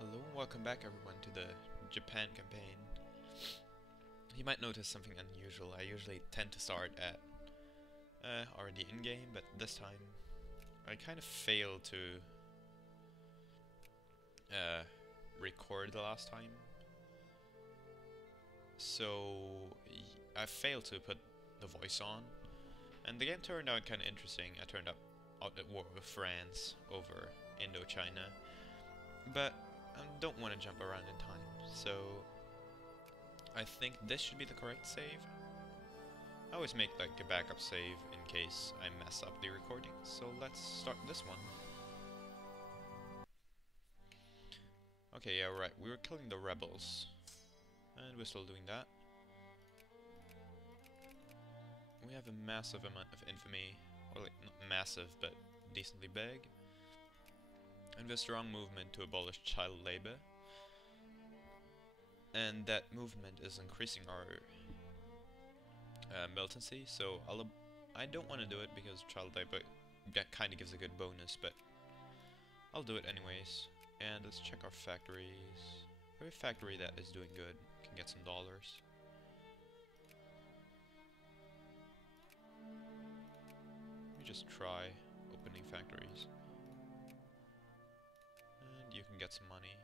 Hello and welcome back everyone to the Japan campaign. You might notice something unusual. I usually tend to start at already in-game, but this time I kind of failed to record the last time. So I failed to put the voice on, and the game turned out kind of interesting. I turned out at war with France over Indochina, but I don't want to jump around in time, so I think this should be the correct save. I always make like a backup save in case I mess up the recording, so let's start this one. Okay, yeah, right, we were killing the rebels, and we're still doing that. We have a massive amount of infamy, or like, not massive, but decently big. And a strong movement to abolish child labor. And that movement is increasing our militancy, so I don't want to do it because child labor kind of gives a good bonus, but I'll do it anyways. And let's check our factories. Every factory that is doing good can get some dollars. Let me just try opening factories. And you can get some money.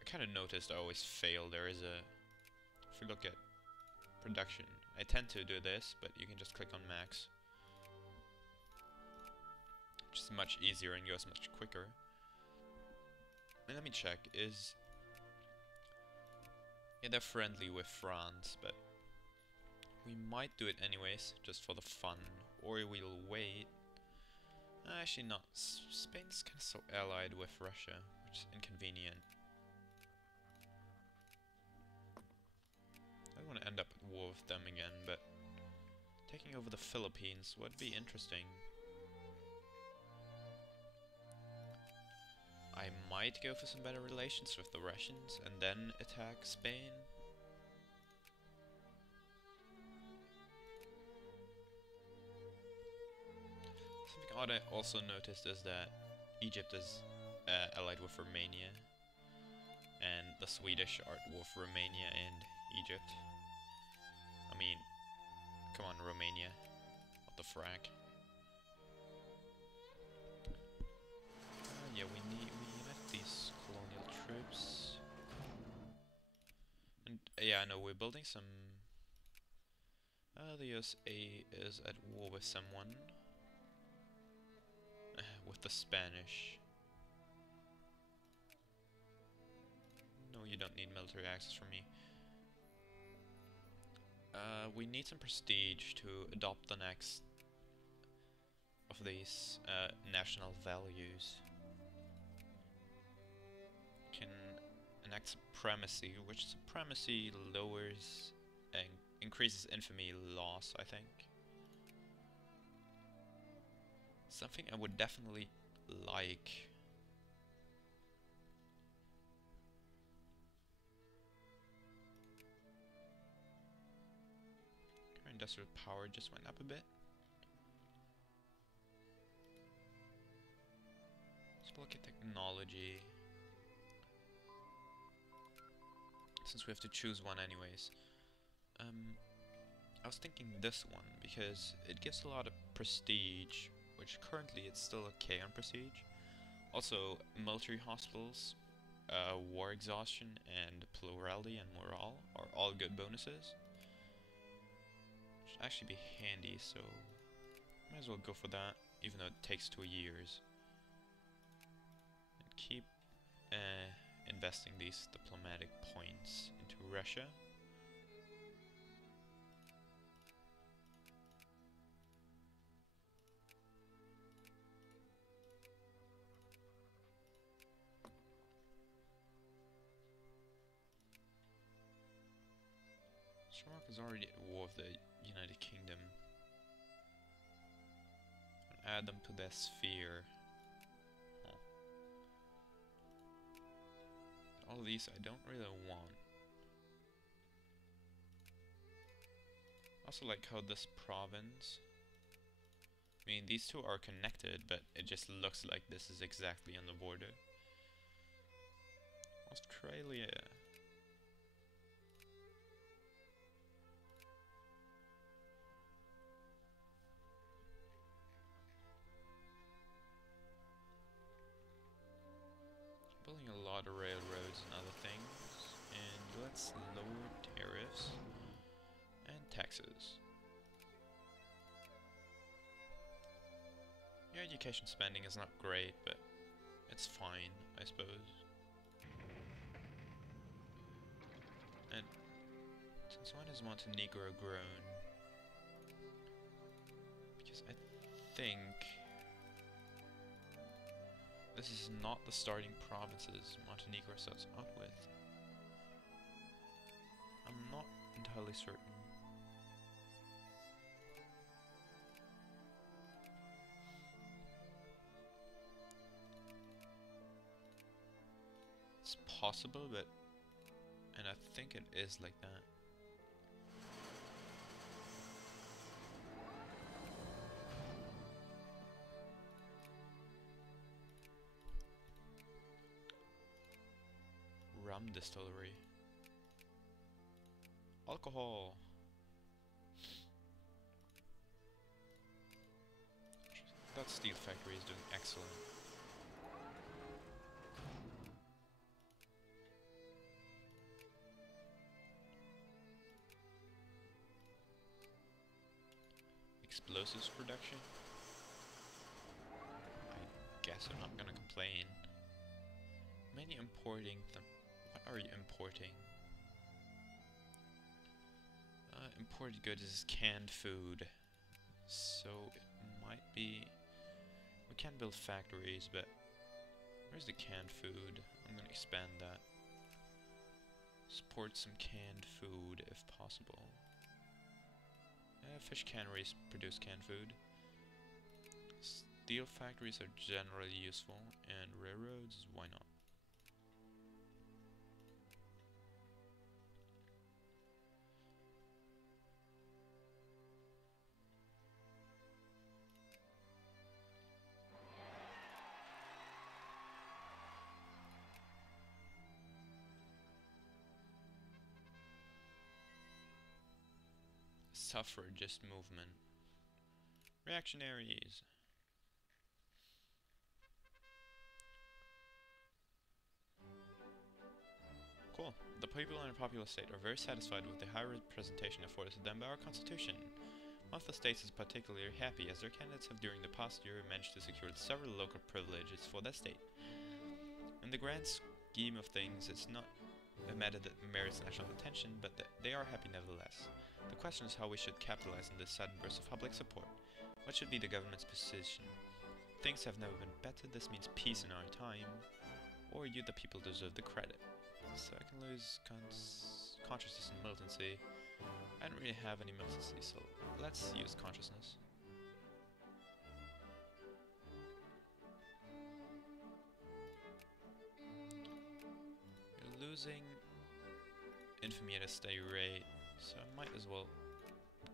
I kind of noticed I always fail. There is a... If we look at production, I tend to do this, but you can just click on max. Which is much easier and goes much quicker. And let me check, is... Yeah, they're friendly with France, but... We might do it anyways, just for the fun. Or we'll wait. Actually not. Spain's kind of so allied with Russia, which is inconvenient. I don't want to end up at war with them again, but taking over the Philippines would be interesting. I might go for some better relations with the Russians and then attack Spain. Something odd I also noticed is that Egypt is allied with Romania, and the Swedish are at war with Romania and Egypt. I mean, come on, Romania. What the frack? Yeah, we need these colonial troops. And yeah, I know we're building some. The USA is at war with someone. With the Spanish. No, you don't need military access from me. We need some prestige to adopt the next of these national values. Can enact supremacy, which supremacy lowers and increases infamy loss, I think. Something I would definitely like. Our industrial power just went up a bit. Let's look at technology. Since we have to choose one anyways. I was thinking this one because it gives a lot of prestige, which currently it's still okay on prestige. Also, military hospitals, war exhaustion, and plurality and morale are all good bonuses. Should actually be handy, so might as well go for that, even though it takes 2 years. And keep investing these diplomatic points into Russia. Iraq is already at war with the United Kingdom. And add them to their sphere. Oh. All of these I don't really want. Also like how this province I mean, these two are connected, but it just looks like this is exactly on the border. Australia. Building a lot of railroads and other things. And let's lower tariffs and taxes. Your education spending is not great, but it's fine, I suppose. And since when is Montenegro grown? Because I think this is not the starting provinces Montenegro starts out with. I'm not entirely certain. It's possible, but... and I think it is like that. Rum distillery. Alcohol. That steel factory is doing excellent. Explosives production? I guess I'm not gonna complain. Many importing them. What are you importing? Imported goods is canned food. So it might be... we can build factories, but where's the canned food? I'm gonna expand that. Support some canned food if possible. Fish canneries produce canned food. Steel factories are generally useful, and railroads, why not? Suffragist movement. Reactionaries. Cool. The people in a populous state are very satisfied with the high representation afforded to them by our constitution. One of the states is particularly happy as their candidates have during the past year managed to secure several local privileges for that state. In the grand scheme of things, it's not a matter that merits national attention, but they are happy nevertheless. The question is how we should capitalize on this sudden burst of public support. What should be the government's position? Things have never been better, this means peace in our time, or you the people deserve the credit. So I can lose consciousness and militancy. I don't really have any militancy, so let's use consciousness. You're losing infamy at a steady rate, so I might as well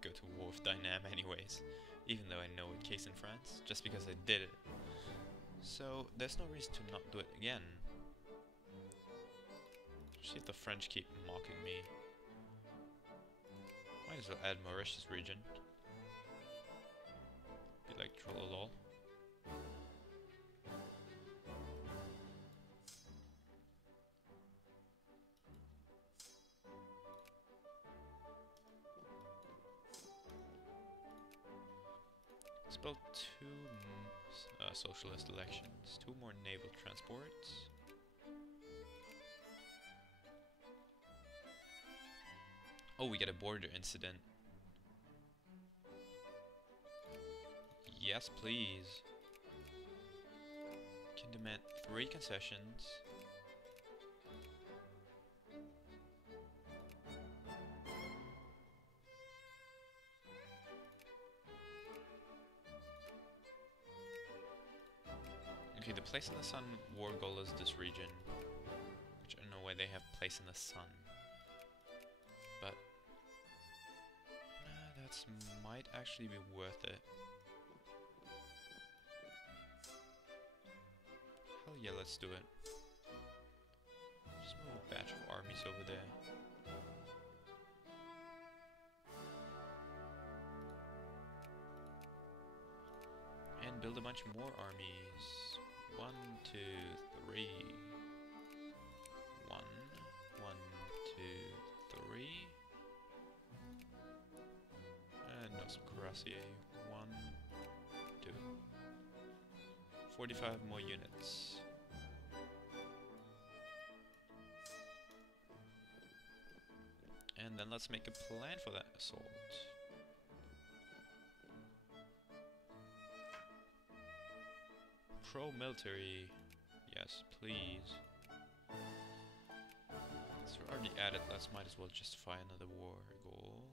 go to war with Dynam anyways, even though I know it case in France, just because I did it. So there's no reason to not do it again. See if the French keep mocking me. Might as well add Mauritius region. Be like trollolol. Let's build 2 socialist elections, 2 more naval transports. Oh, we get a border incident. Yes, please. Can demand 3 concessions. Okay, the place in the sun war goal is this region, which I don't know why they have place in the sun. But that might actually be worth it. Yeah, let's do it. Just move a batch of armies over there. And build a bunch more armies. 1, 2, 3. 1, 2, 3. And no, some cuirassier. 1, 2. 45 more units. And then let's make a plan for that assault. Pro-military. Yes, please. So we're already at it, let's might as well justify another war goal.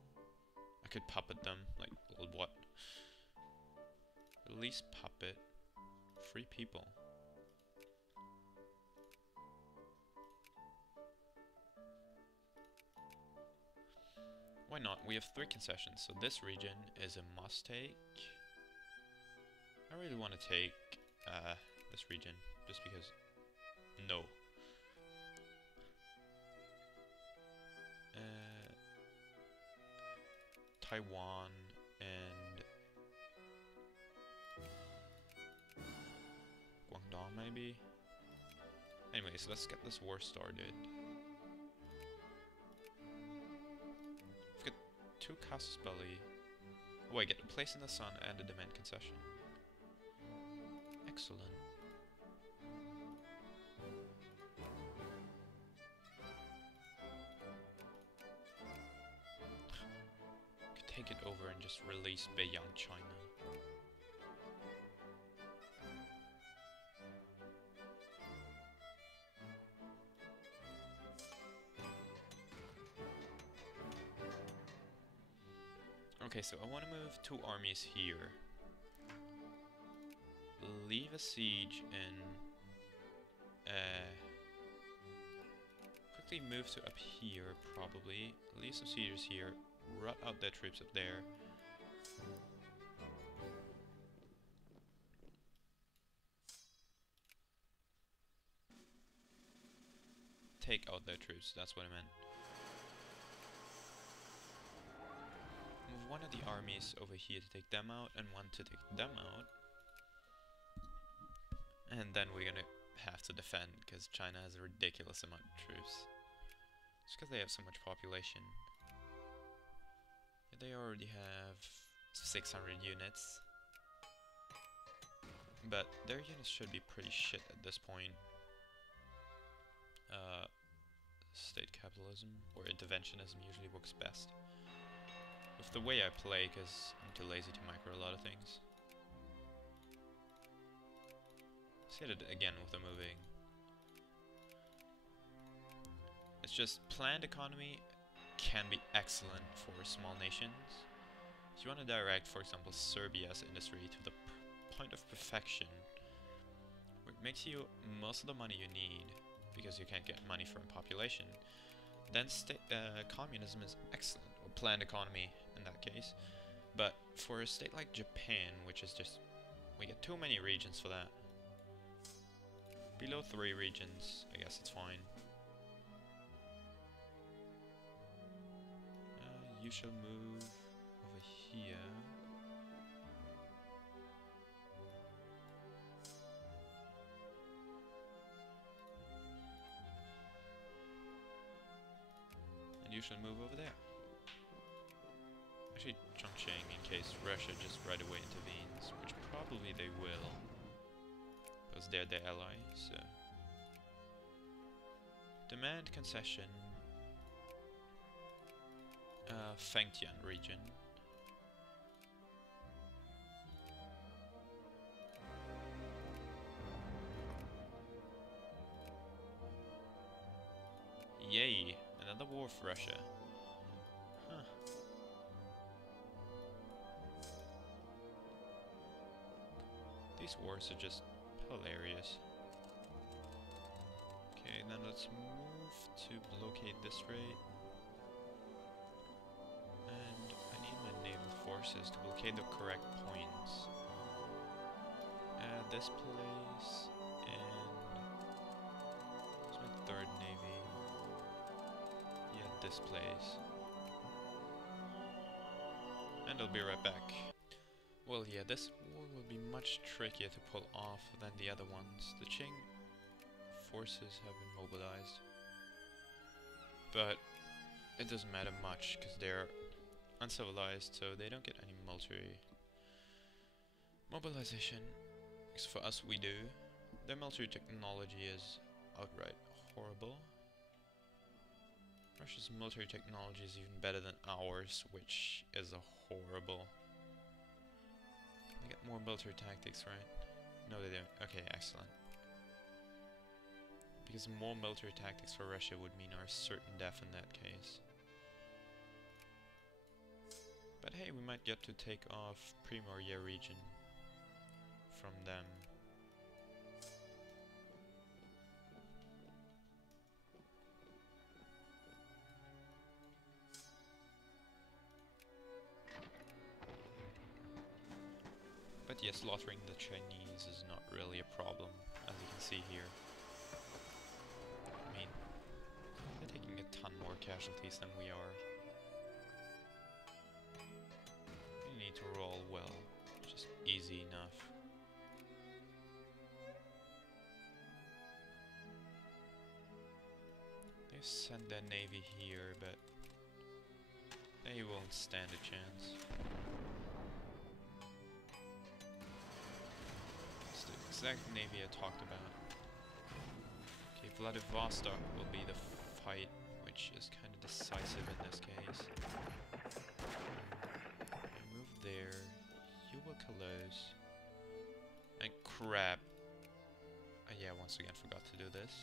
I could puppet them, like, well, what? At least puppet. Free people. Why not? We have 3 concessions, so this region is a must take. I really want to take this region, just because. No. Taiwan and Guangdong, maybe? Anyways, let's get this war started. We've got 2 casus belli. Oh, I get a place in the sun and a demand concession. Excellent. Could take it over and just release Beiyang China. Okay, so I want to move 2 armies here. Leave a siege in... quickly move to up here, probably. Leave some siegers here. Rout out their troops up there. Take out their troops, that's what I meant. Move one of the armies over here to take them out, and one to take them out. And then we're gonna have to defend, because China has a ridiculous amount of troops. Just because they have so much population. Yeah, they already have 600 units. But their units should be pretty shit at this point. State capitalism, or interventionism usually works best. With the way I play, because I'm too lazy to micro a lot of things. Let's hit it again with the moving. It's just planned economy can be excellent for small nations. If you want to direct, for example, Serbia's industry to the point of perfection, where it makes you most of the money you need, because you can't get money from population, then communism is excellent, or planned economy in that case. But for a state like Japan, which is just, we get too many regions for that. Below 3 regions, I guess it's fine. You shall move over here. And you shall move over there. Actually, Chongqing, in case Russia just right away intervenes, which probably they will. Because they're their ally, so... Demand concession. Fengtian region. Yay! Another war for Russia. Huh. These wars are just hilarious. Okay, then let's move to blockade this rate. And I need my naval forces to blockade the correct points. This place, and this place. And I'll be right back. Well, yeah, this war will be much trickier to pull off than the other ones. The Qing forces have been mobilized. But it doesn't matter much, because they're uncivilized, so they don't get any military mobilization. Because for us, we do. Their military technology is outright horrible. Russia's military technology is even better than ours, which is a horrible. They get more military tactics, right? No, they don't. Okay, excellent. Because more military tactics for Russia would mean our certain death in that case. But hey, we might get to take off Primorye region from them. But yes, slaughtering the Chinese is not really a problem, as you can see here. I mean, they're taking a ton more casualties than we are. We need to roll well, just easy enough. They've sent their navy here, but they won't stand a chance. Exact navy I talked about. Okay, Vladivostok will be the fight, which is kind of decisive in this case. I move there. You will close. And crap. Yeah, once again forgot to do this.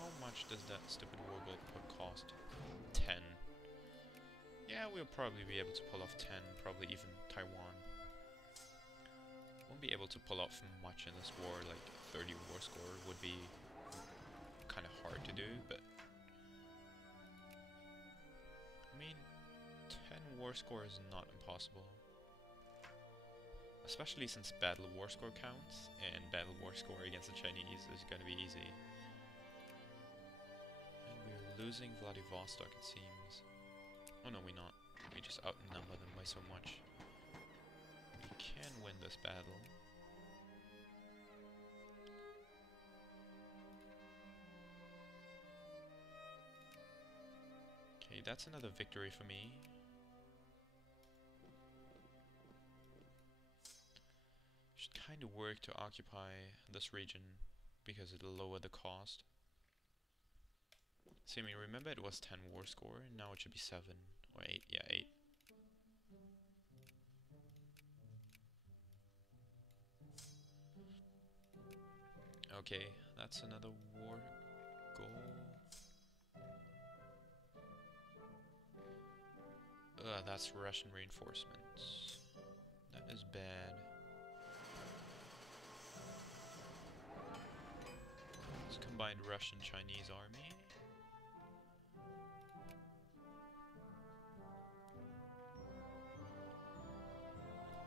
How much does that stupid warboat cost? 10. Yeah, we'll probably be able to pull off 10, probably even Taiwan. Won't be able to pull off much in this war, like 30 war score would be kind of hard to do, but... I mean, 10 war score is not impossible. Especially since battle war score counts, and battle war score against the Chinese is gonna be easy. And we're losing Vladivostok, it seems. Oh no, we're not. We just outnumber them by so much. We can win this battle. Okay, that's another victory for me. Should kind of work to occupy this region because it'll lower the cost. See, I mean, remember it was 10 war score, and now it should be 7. Or 8, yeah, 8. Okay, that's another war goal. That's Russian reinforcements. That is bad. It's combined Russian-Chinese army.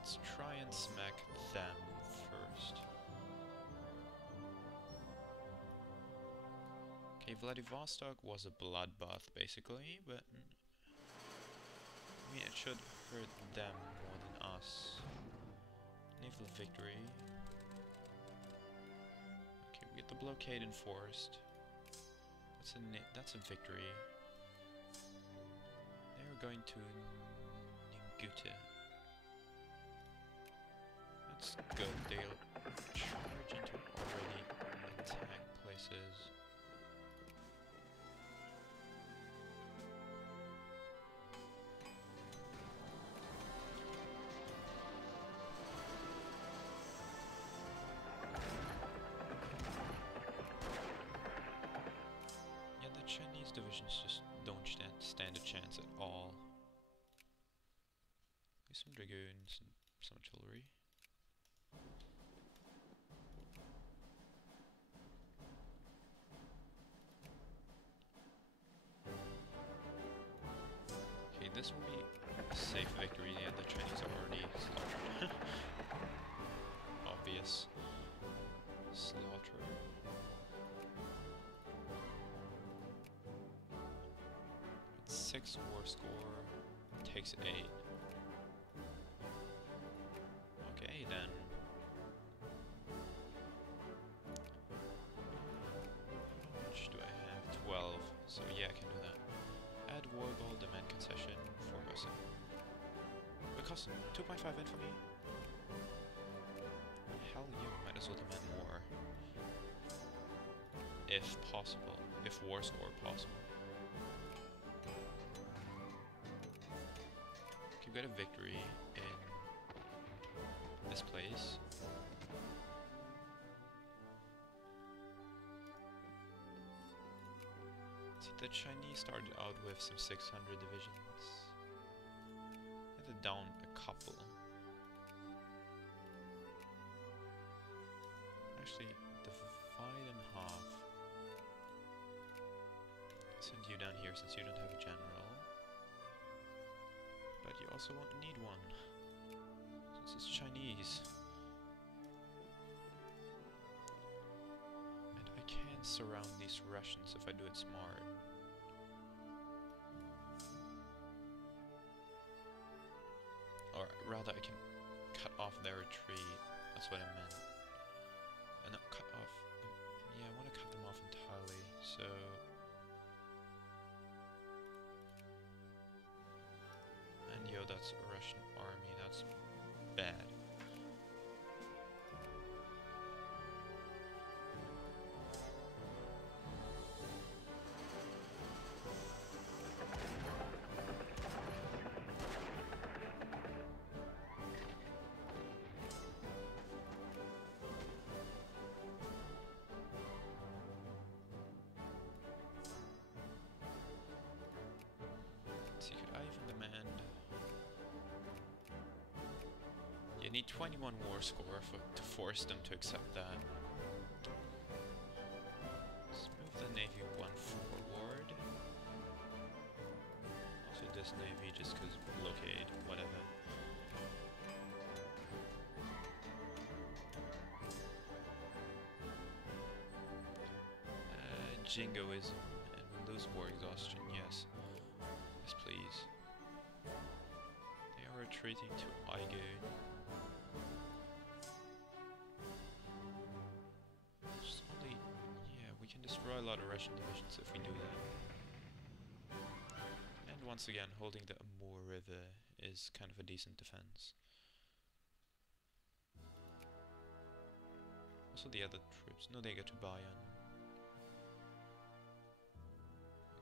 Let's try and smack them first. Okay, Vladivostok was a bloodbath basically, but I mean it should hurt them more than us. Naval victory. Okay, we get the blockade enforced. That's a victory. They're going to Ningute. That's good, they'll charge into already attacked places. Yeah, the Chinese divisions just don't stand a chance at all. There's some dragoons and some artillery. This will be a safe victory, and the Chinese are already slaughtered. Obvious. Slaughtered. 6 war score, takes 8. Okay then. How much do I have? 12. So yeah, I can do that. Add war goal, demand concession, Formosa. Because 2.5 infamy? Hell yeah, might as well demand war. If possible. If war score possible. Can get a victory in this place. See, the Chinese started out with some 600 divisions. They're down a couple. Actually, divide in half. Send you down here since you don't have a general. But you also won't need one, since it's Chinese. And I can surround these Russians if I do it smart. Or rather, I can cut off their retreat. That's what I meant. And not cut off. Yeah, I want to cut them off entirely. So. And yo, that's a Russian army. That's bad. See, could I even demand? You need 21 war score to force them to accept that. Let's move the navy 1 forward. Also this navy just because blockade, whatever. Jingoism, and we lose war exhaustion, yes. Yes, please. They are retreating to Aigu. Just only, yeah, we can destroy a lot of Russian divisions if we do that. And once again, holding the Amur River is kind of a decent defense. Also the other troops, no, they go to Bayan.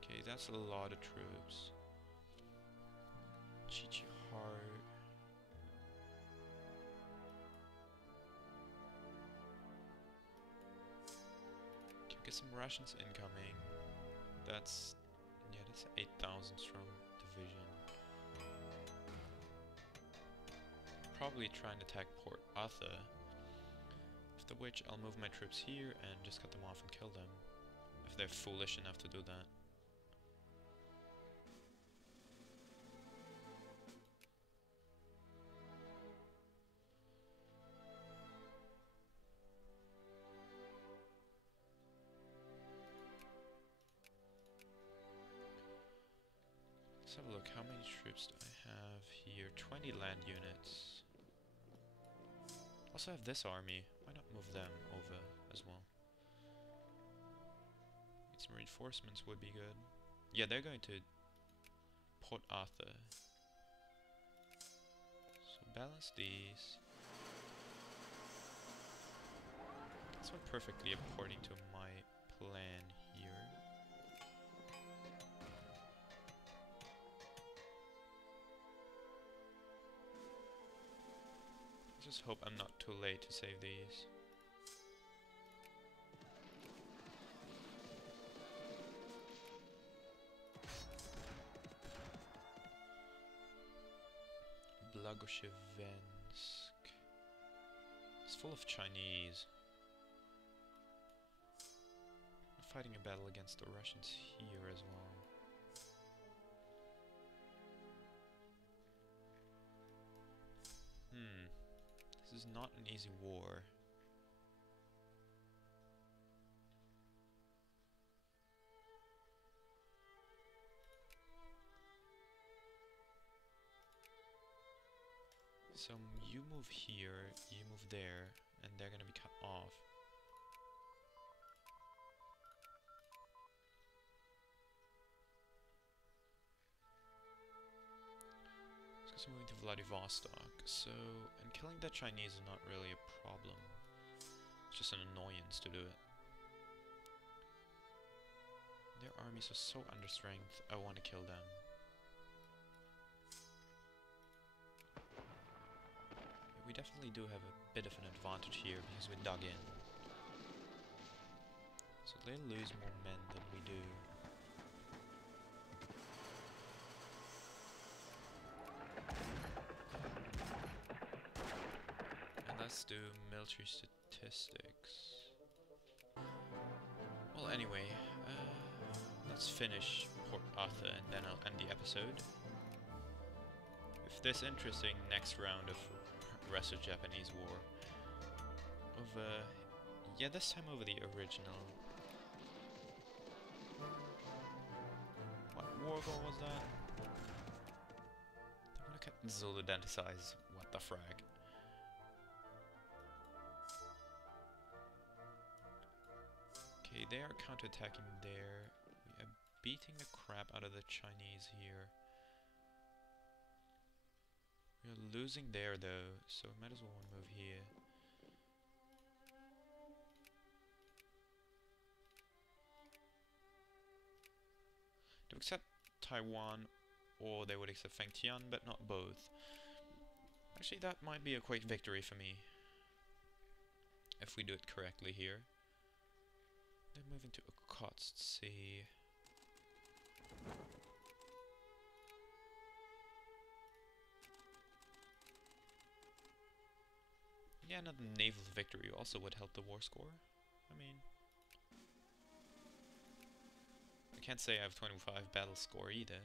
Okay, that's a lot of troops. Chichihar. Can get some Russians incoming. That's, yeah, that's an 8,000 strong division. Probably try and attack Port Arthur. After which I'll move my troops here and just cut them off and kill them. If they're foolish enough to do that. Let's have a look. How many troops do I have here? 20 land units. Also have this army. Why not move them over as well? Get some reinforcements would be good. Yeah, they're going to Port Arthur. So balance these. That's not perfectly according to my plan here. Just hope I'm not too late to save these. Blagoshevensk. It's full of Chinese. I'm fighting a battle against the Russians here as well. This is not an easy war. So you move here, you move there, and they're gonna be cut off. Let's go moving to Vladivostok. So, and killing the Chinese is not really a problem. It's just an annoyance to do it. Their armies are so understrength, I want to kill them. We definitely do have a bit of an advantage here because we dug in. So they lose more men than we do. And let's do military statistics. Well, anyway, let's finish Port Arthur and then I'll end the episode. With this interesting next round of Russo-Japanese War. Yeah, this time over the original. What war goal was that? I'm gonna get Zulu identifies. What the frag? Okay, they are counterattacking there. We are beating the crap out of the Chinese here. We're losing there though, so we might as well move here. To accept Taiwan, or they would accept Fengtian, but not both. Actually, that might be a quick victory for me. If we do it correctly here. Then moving to Okhotsk Sea. Yeah, another naval victory also would help the war score. I mean, I can't say I have 25 battle score either.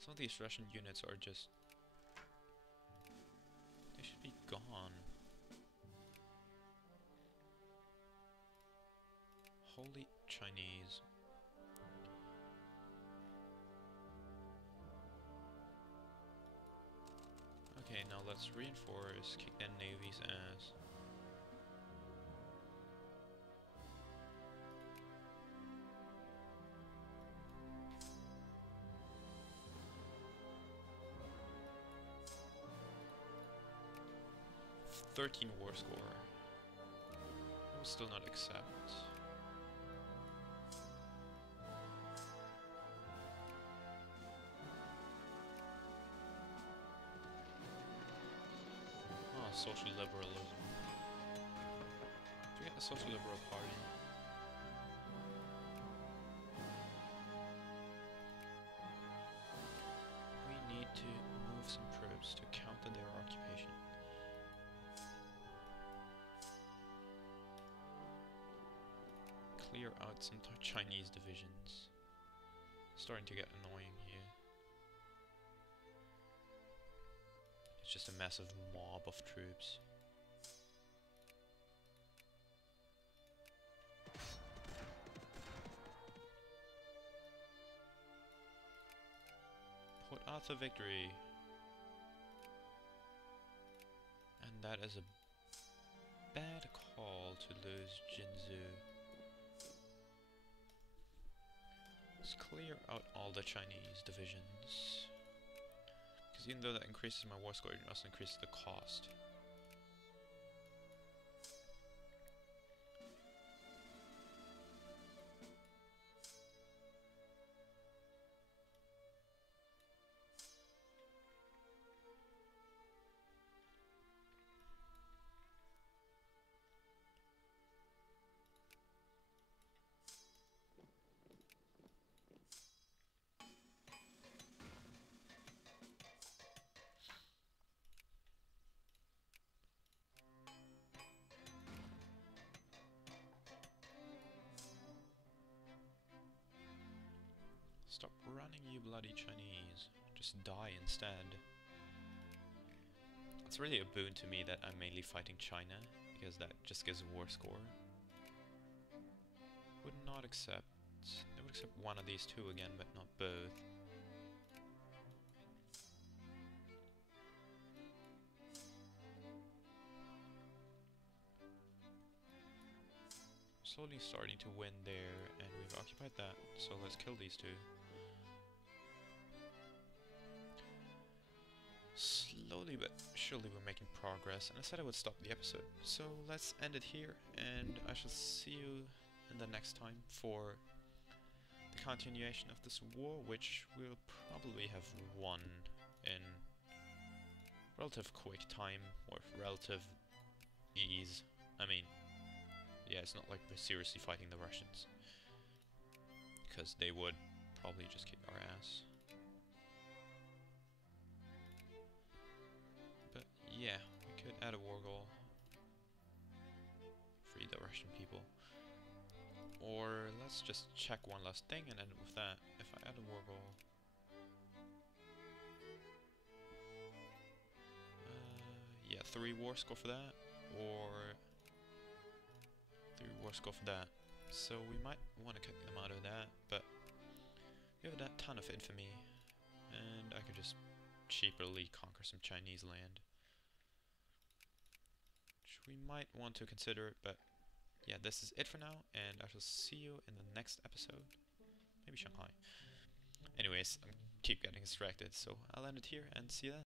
Some of these Russian units are just... they should be gone. Holy Chinese. Okay, now let's reinforce, kick that navy's ass. "13 war score. I will still not accept. Oh, social liberalism. Forget the social liberal party. We need to move some troops to counter their occupation. Clear out some Chinese divisions. Starting to get annoying here. It's just a massive mob of troops. Port Arthur victory. And that is a bad call to lose Jinzhou. Let's clear out all the Chinese divisions. Because even though that increases my war score, it also increases the cost. Stop running, you bloody Chinese. Just die instead. It's really a boon to me that I'm mainly fighting China, because that just gives a war score. Would not accept... They would accept one of these two again, but not both. Slowly starting to win there, and we've occupied that, so let's kill these two. Slowly but surely we're making progress, and I said I would stop the episode, so let's end it here, and I shall see you in the next time for the continuation of this war, which we'll probably have won in relative quick time, or relative ease. I mean, yeah, it's not like we're seriously fighting the Russians, because they would probably just kick our ass. But yeah, we could add a war goal. Free the Russian people. Or let's just check one last thing and end it with that. If I add a war goal... yeah, 3 war score for that, or 3 war score for that. So we might want to kick them out of that, but we have that ton of infamy, and I could just cheaply conquer some Chinese land, which we might want to consider, but yeah, this is it for now, and I shall see you in the next episode. Maybe Shanghai. Anyways, I keep getting distracted, so I'll end it here and see you then.